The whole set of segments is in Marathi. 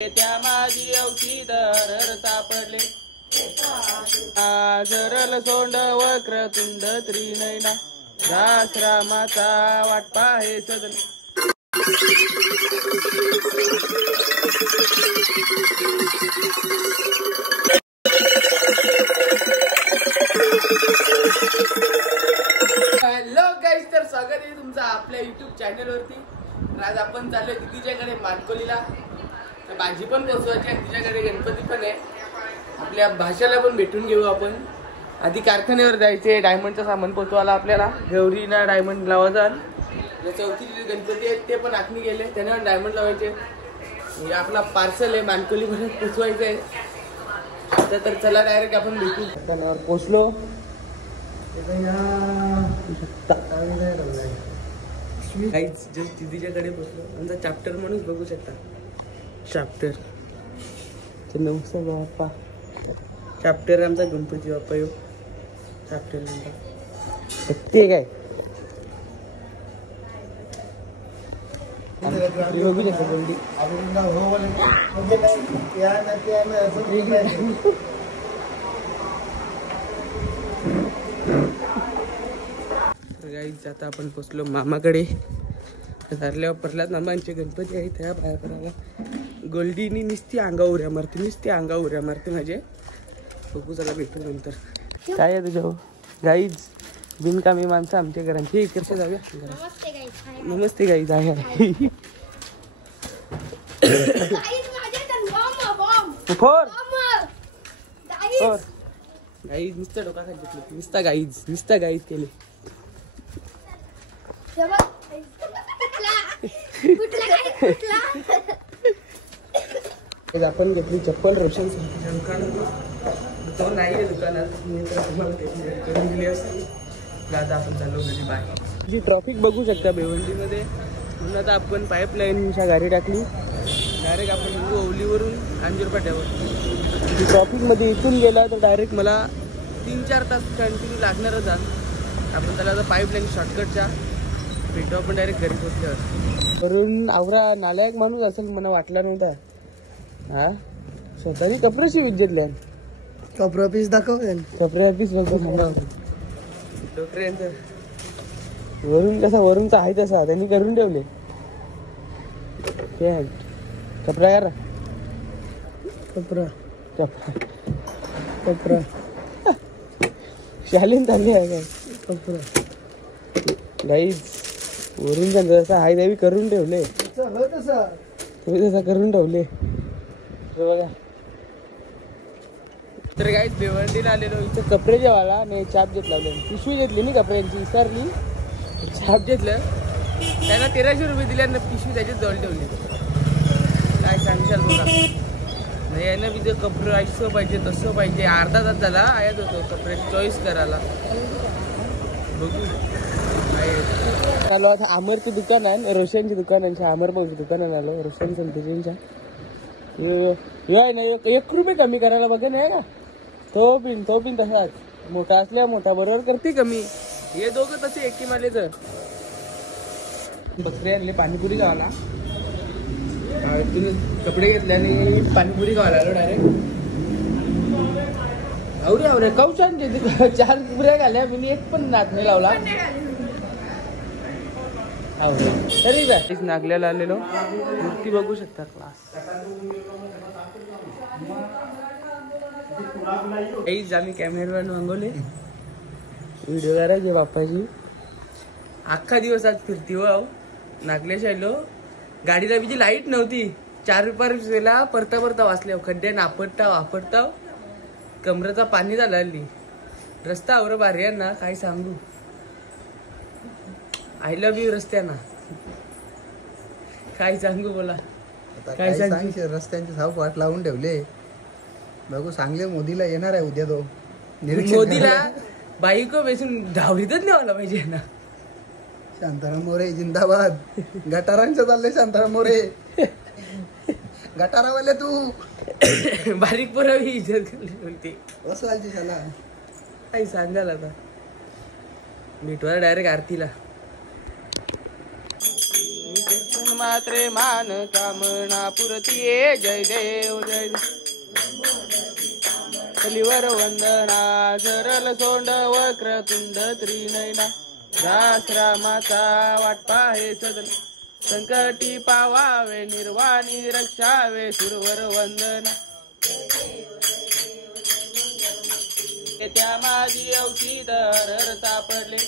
त्या माझी अवती दर सापडले सरल सोंड वक्र तुंड त्रिनयना दास रामाचा वाटपा हे सदन. हॅलो गाईज, तर स्वागत आहे तुमचं आपल्या युट्यूब चॅनल वरती. आज आपण चाललोय दिदीच्याकडे मानकोलीला. भाजी पण पोचवायची आणि तिच्याकडे गणपती पण आहे. आपल्या भाषेला पण भेटून घेऊ आपण. आधी कारखान्यावर जायचे डायमंडचं सामान पोचवायला आपल्याला. गौरीला डायमंड लावायचा. चौथी गणपती आहेत ते पण आखणी गेले, त्यांना डायमंड लावायचे. हे आपला पार्सल आहे मानकोलीपर्यंत पोचवायचं आहे. तर चला डायरेक्ट आपण भेटू. कारखान्यावर पोचलो. जस्ट दिदीच्याकडे पोचलो. आमचा चॅप्टर म्हणून बघू शकता. चॅप्टर नमस्कार बाप्पा. चॅप्टर आमचा गणपती बाप्पा. येऊ चॅप्टर नंतर ते काय बघू शकता. गाईज आता आपण पोचलो मामाकडे. धरल्यावर परलात मामांचे गणपती आहे त्या पाया पडायला. गोल्डीनी नुसती अंगावर उड्या मारते, नुसती अंगावर उड्या मारते माझे. बघू चला भेटू नंतर. काय आहे तुझ्या गाईज? बिनकामी माणसं आमच्या घरांची. इकडचे जाऊया. नमस्ते गाईज. आहे गाईज नुसतं डोका खाली. नुसता गाईज केले. आपण घेतली चप्पल रोशन दुकानात. नाही आहे दुकानात. मी तर तुम्हाला करून दिली असती. आता आपण चाललो घरी बाहेर. जी ट्रॉफिक बघू शकता भिवंडीमध्ये. म्हणून आता आपण पाईपलाईनच्या गाडी टाकली. डायरेक्ट आपण ओवलीवरून अंजूरपाट्यावर. ट्रॉफिकमध्ये इथून गेला तर डायरेक्ट मला 3-4 तास कंटिन्यू लागणारच. आपण त्याला आता पाईपलाईन शॉर्टकटच्या भेटू आपण डायरेक्ट घरी पोचल्यावर. वरून आवरा नालायक माणूस असेल मला वाटला नव्हता. हा स्वतःची कपड्याशी विजेतल्या. कपडा पीस दाखव. कपड्या पीस बघतो. वरून कसा वरूनचा आहे तसा त्यांनी करून ठेवले. कपडा करा. कपडा कपडा शालीन चालली आहे काय? कपडा गाईज वरून जसा आहे त्यावी करून ठेवले. तुम्ही तसा करून ठेवले बघा. तर गाईज भिवंडीला आलेलो. इथं कपडे जेवायला नाही चाप घेत लावले. पिशवी घेतली नाही कपड्यांची विसरली. चाप घेतलं त्यांना 1300 रुपये दिले. पिशवी त्याच्यात जवळ ठेवली. काय सांगशाल बोला. नाही यानं बी कपडे असं पाहिजे तसं पाहिजे. अर्धा तास झाला आयात होतो कपड्याची चॉईस करायला. बघू आलो आता. अमरचं दुकान आहे, रोशनची दुकान आहे. अमर भाऊचं दुकानात आलो. रोशन संतोषींच्या. नाही 1 रुपये कमी करायला बघा नाही का. तो पिन तसाच. मोठा असल्या मोठा बरोबर करते कमी. हे दोघं तसे एकी मालेच. बकरी आणले पाणीपुरी गावाला. कपडे घेतले आणि पाणीपुरी गावाला आलो डायरेक्ट. आवरे काऊ छान 4 पुऱ्या घाल्या. मी एक पण नाच नाही लावला. तरी नागल्याला आलेलो. मूर्ती बघू शकता. क्लास आम्ही कॅमेरावर मागवले. व्हिडिओ करायचे बाप्पाची. अख्खा दिवस आज फिरती हो. नागल्याच्या आलो. गाडीला बीजी लाईट नव्हती. 4 रुपयाला परता वाचल्या. खड्ड्या वापरता कमरेचा पाणी झाला. हल्ली रस्ता आवरा भारी आहे ना. काय सांगू. आय लव्ह यू रस्त्याना. काय सांगू बोला. काय सांगू. रस्त्यांची साफ वाट लावून ठेवले. बघू सांगले मोदीला येणार आहे उद्या. तो मोदीला बाईको बेसून धावलीतच नेवायला पाहिजे ना. शांताराम मोरे जिंदाबाद. गटारांचं चाललंय शांताराम मोरे. गटारावाले तू बारीक पोरावी इज्जत बोलते. असं व्हायची शाला. काही सांगाल आता. भेटवायला डायरेक्ट आरतीला. मात्रे मान कामना पुरती जय देव जय कलिवर वंदना सरल सोंड वक्रतुंड त्रिनयना दास रामाचा वाटपा हे सदन संकटी पावावे निर्वाणी रक्षावे सुरवर वंदना त्या माझी औषधर सापडले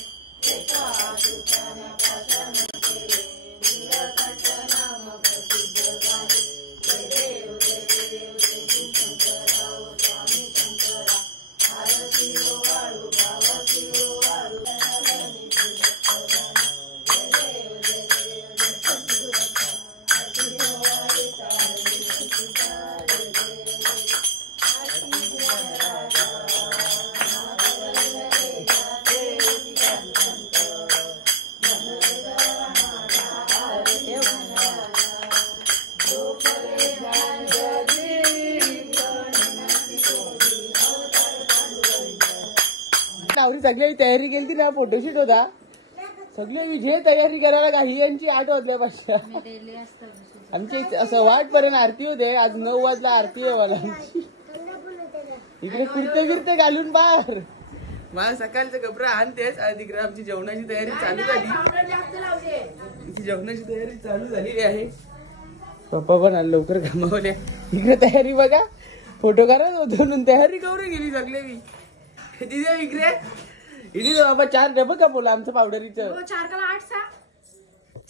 सगळी तयारी केली ना फोटोशूट होता सगळे जे तयारी करायला काही यांची 8 वाजल्यापासून आमची 8:15 पर्यंत आरती होते आज 9 वाजला आरती व्हायला इकडे कुर्ते बिरते घालून बाहेर मला सकाळचं कपडा आणतेच आणि तिकडे आमची जेवणाची तयारी चालू झालेली आहे पप्पा पण लवकर गमावले इकडे तयारी बघा फोटो करत होतो म्हणून तयारी करून गेली सगळे मी तिथे इकडे इथे बाबा 4 डबं का बोला आमचं पावडरीचं 4 का 8 सा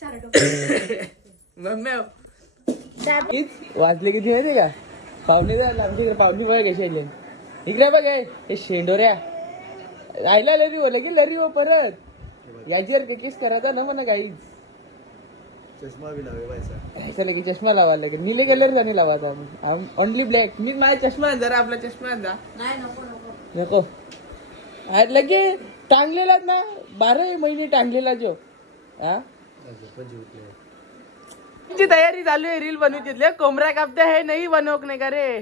4 मम्मी वाजले किती माहिती का पाहुणे झालं आमच्याकडे पाहुणे बघा कशी आले इकडे बघ हे शेंडोऱ्या राहिला लरी हो लगे लरी हो परत याच्यावर केस करायचा ना म्हणा काही चष्मा भी लावायचा लगे चष्मा लावा लागेल नीले कलर जाणे लावायचा ओनली ब्लॅक मी माझा चष्मा जरा आपला चष्मा जा नको लगे टांगलेला ना 12 महिने टांगलेला जो तयारी चालू आहे रील बनवते कोंबड्या कापते हे नाही बनवक नाही का रे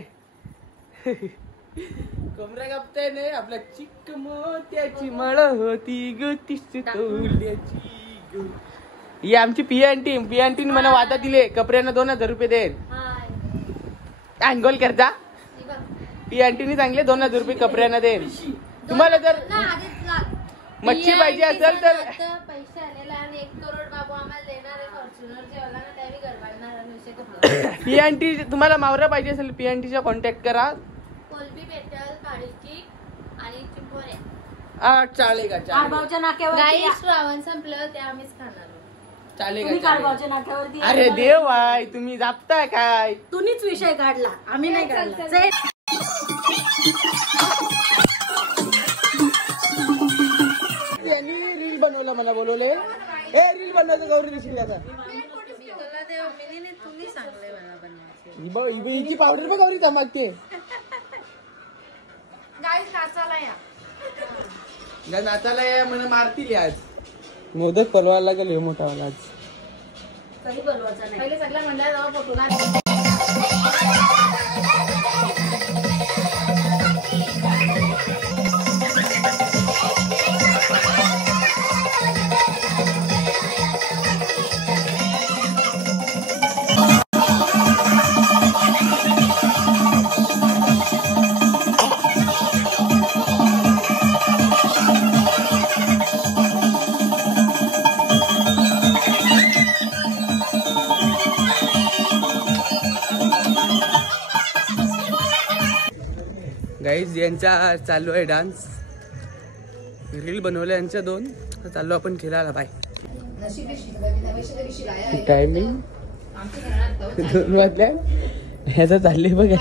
कोंबड्या कापताय नाही आपला चिक मोत्याची मळ होती गतीच तोल्याची ही आमची पी मला वाटा दिले कपड्यांना 2000 रुपये देईल अंगोल करता पी आंटीनी सांगले 2000 रुपये कपड्यांना देईल तुम्हाला जर मच्छी पाहिजे असेल तर पैसे आलेला आणि 1 करोड बाबू आम्हाला देणार आहे फॉर्च्युनरचे वाला ना त्यावेळी घर बांधणार पी आंटी तुम्हाला मावरा पाहिजे असेल पी आंटीचा कॉन्टॅक्ट करा कोलबी पेटल काळीची आणि चिंपोऱ्या चालेगा कारभावच्या नाक्यावर श्रावण संपलं ते आम्हीच खाणार चालेगा कारभावच्या नाक्यावरती अरे देव आहे तुम्ही जापताय काय तुम्हीच विषय काढला आम्ही नाही काढला रील बनवलं मला बोलवले ए रील बनवायचं गौरी दिसली आता हिची पावडर बघ गौरी चमकते नाचाला या मला मारतील आज मोदक पलवायला लागेल हे मोठा वाला आज काही बोलवायचं नाही पहिले सगळ्या मंडळात फोटो गाईज यांचा चालू आहे डान्स रील बनवल्या यांच्या 2 चाललो आपण खेळायला बाय टायमिंग 2 वाजल्या ह्याचा चालले बघा